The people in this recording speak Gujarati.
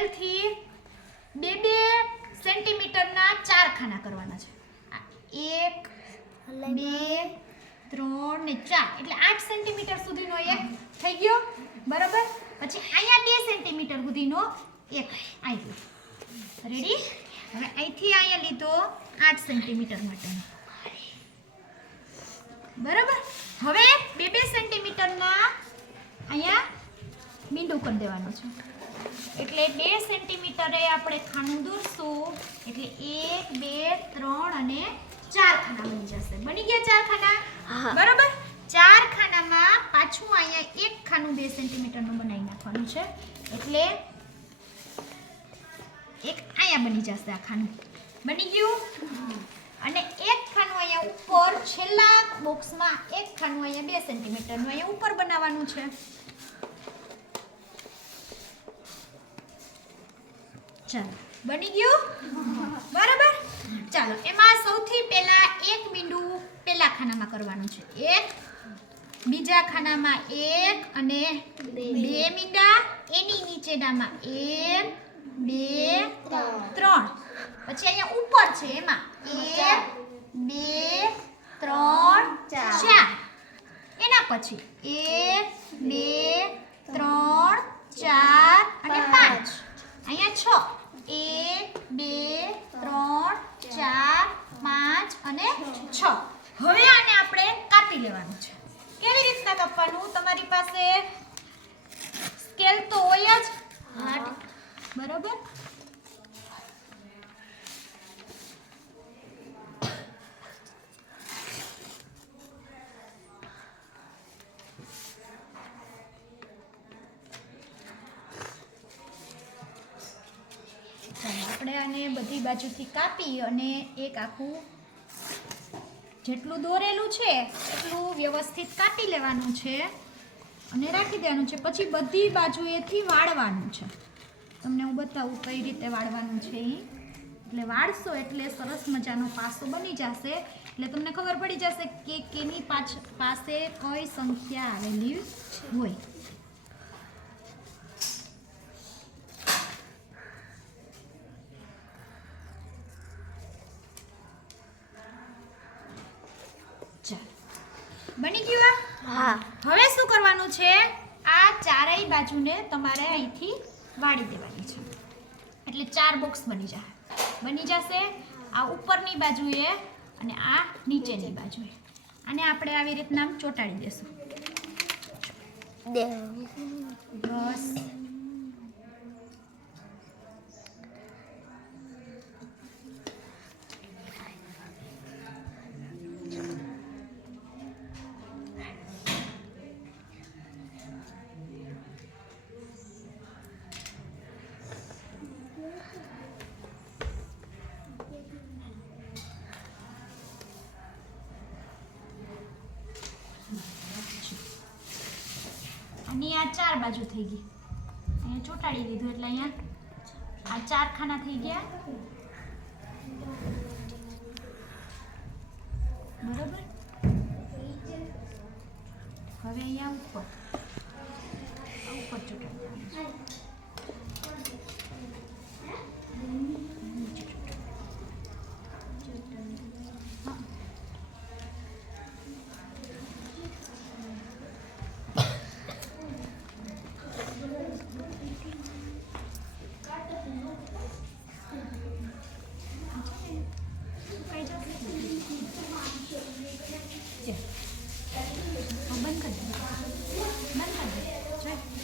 સ્કેલથી બે બે સેન્ટીમીટરના ચાર ખાના કરવાના છે. એક બે ત્રણ ને ચાર. એટલે આઠ સેન્ટીમીટર સુધીનો એક થઈ ગયો. બરાબર? પછી અહીંયા બે સેન્ટીમીટર સુધીનો એક આવી ગયો રેડી હવે અહીંથી અહીંયા લીધો આઠ સેન્ટીમીટર માટેનો. બરાબર? હવે બે બે સેન્ટીમીટરના અહીંયા મીંડું કરી દેવાનું છે. એટલે બે સેન્ટીમીટરે આપણે ખાનું દૂરશું. એટલે એક બે ત્રણ અને ચાર ખાના બની જશે. બની ગયા ચાર ખાના. બરાબર? ચાર ખાનામાં પાછું અહીંયા એક ખાનું બે સેન્ટીમીટરનું બનાવી નાખવાનું છે. એટલે એક અહીંયા બની જશે આ ખાનું બની ગયું? અને એક ખાનું અહીંયા ઉપર છેલ્લા બોક્સમાં એક ખાનું અહીંયા બે સેન્ટીમીટરનું અહીંયા ઉપર બનાવવાનું છે. ચાલો. બની ગયું? બરાબર? ચાલો, એમાં સૌથી પહેલા એક મીંડું પહેલા ખાનામાં કરવાનું છે. એક, બીજા ખાનામાં એક અને બે મીંડા. એની નીચેનામાં એક, બે, ત્રણ. પછી અહીંયા ઉપર છે એમાં એક, બે, ત્રણ, ચાર. એના પછી એક, બે ત્રણ ચાર અને પાંચ અહીંયા છ એક બે ત્રણ ચાર પાંચ અને છ. હવે આને આપણે કાપી લેવાનું છે. કેવી રીતના કાપવાનું? તમારી પાસે સ્કેલ તો હોય જ. બરાબર? ચાલો, આપણે આને બધી બાજુથી કાપી અને એક આખું જેટલું દોરેલું છે, એટલું વ્યવસ્થિત કાપી લેવાનું છે અને રાખી દેવાનું છે. પછી બધી બાજુએથી વાળવાનું છે. તમને હું બતાવું કઈ રીતે વાળવાનું છે એ એટલે વાળશો એટલે સરસ મજાનો પાસો બની જશે. એટલે તમને ખબર પડી જશે કે કેની પાછ, પાસે કઈ સંખ્યા આવેલી હોય. બની ગયું હા. હવે શું કરવાનું છે? આ ચારેય બાજુને તમારે અહીંથી વાળી દેવાની છે. એટલે ચાર બોક્સ બની જાય બની જશે આ ઉપરની બાજુએ અને આ નીચેની બાજુએ. અને આપણે આવી રીતના ચોટાડી દેશું. દે. અને આ ચાર બાજુ થઈ ગઈ. અહીંયા ચોંટાડી દીધું એટલે અહીંયા આ ચાર ખાના થઈ ગયા. બરાબર? હવે અહીંયા ઉપર. ઉપર ચોંટાડી